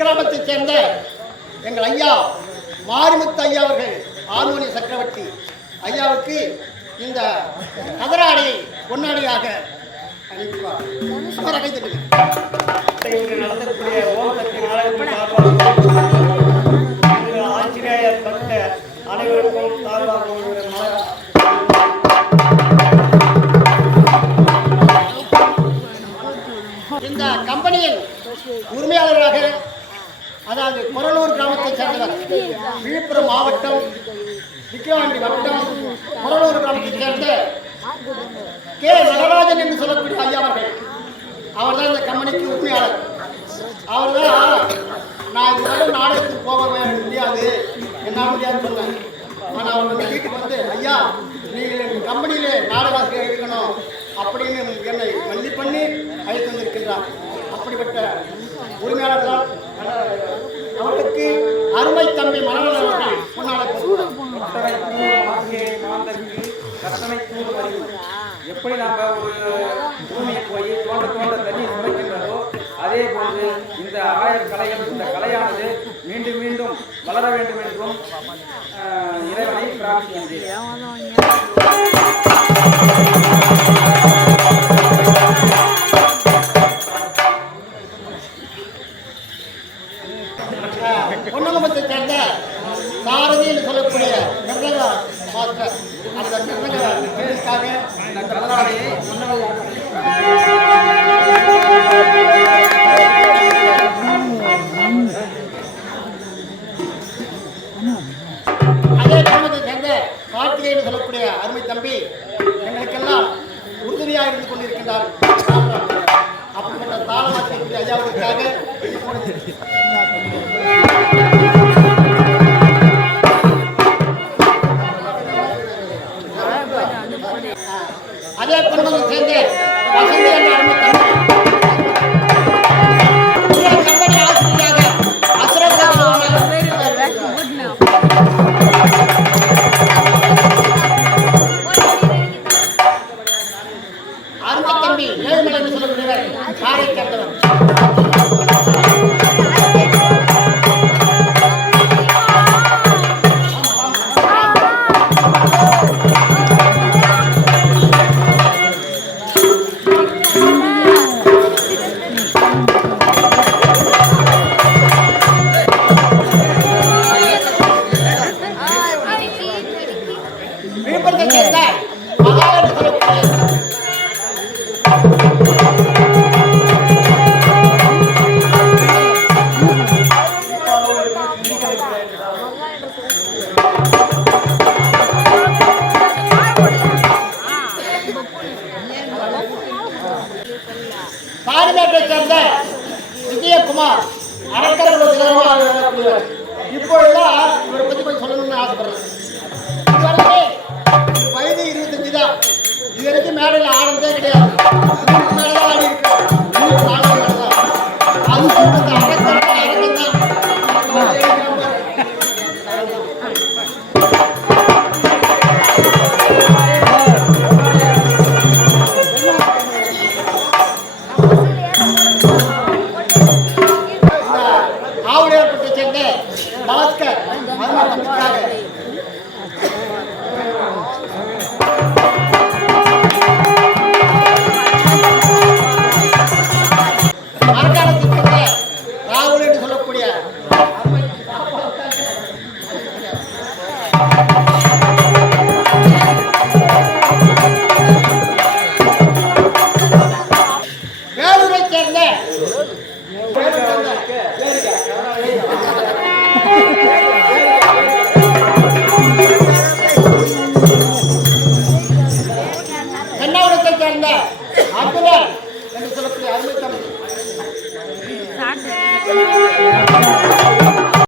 கிராமத்தைச் சேர்ந்த எங்கள் ஐயா மாரிமுத்து ஐயா அவர்கள் ஹார்மோனிய சக்கரவர்த்தி ஐயாவுக்கு இந்த கதராடையை பொன்னாடியாக அளிப்பார். நடத்தக்கூடிய ஆஞ்சநேயர் பக்த அனைவருக்கும் இந்த கம்பெனியின் உரிமையாளராக, அதாவது கொரலூர் கிராமத்தை சேர்ந்தவர், விழுப்புரம் மாவட்டம் விக்கிரவாண்டி வட்டம் கொரலூர் கிராமத்தைச் சேர்ந்த கே நடராஜன் என்று சொல்லக்கூடிய ஐயா அவர்கள். அவர் தான் இந்த கம்பெனிக்கு உரிமையாளர். அவர் தான் நான் இந்த நாடகத்துக்கு போக முடியாது, என்னால் முடியாதுன்னு சொன்னேன். ஆனால் அவர் வந்து வீட்டுக்கு வந்து, ஐயா நீங்கள் எங்கள் கம்பெனியிலே நாடகாசிரியர் இருக்கணும் அப்படின்னு என்னை வள்ளி பண்ணி அழைத்து வந்திருக்கின்றார். அப்படிப்பட்ட உரிமையாளர்கள் அவர்களுக்கு அருமை தம்பி மனநலன் அவர்கள் எப்படி நாம ஒரு பூமியை போய் தோண்ட தோண்ட தண்ணி சுமைக்கின்றதோ அதே போன்று இந்த ஆயர் கலைகள், இந்த கலையானது மீண்டும் மீண்டும் வளர வேண்டும் என்றும் இறைவனை பிரார்த்திக்கின்றேன். பொன்னகமத்தை சேர்ந்த சாரதி என்று சொல்லக்கூடிய மிருதங்க மாஸ்டர், அந்த மிருதங்கக்காக இந்த கதராடையை அதே கிராமத்தை சேர்ந்த கார்த்திகை என்று சொல்லக்கூடிய அருமை தம்பி எங்களுக்கெல்லாம் உறுதுணையாக இருந்து கொண்டிருக்கின்றார். அப்படிப்பட்ட தாளமாற்றிய ஐயாவுக்காக அதே குடும்பத்தை சேர்ந்த வசந்தி என்ற அருமை தம்பி கம்பெனி ஆசிரியராக அருமை தம்பி ஏழுமலை என்று சொல்லக்கூடியவர் காரை சேர்ந்தவர். விழுப்புரத்தை சேர்ந்த மகாலட்சுமி பாரிமேட்டை சேர்ந்த விஜயகுமார் அரக்கர்கள் இப்பொழுது இவரை பற்றி கொஞ்சம் சொல்லணும்னு ஆசைப்படுறேன். வயது 25 தான். இது வரைக்கும் மேடையில் ஆடுறதே கிடையாது.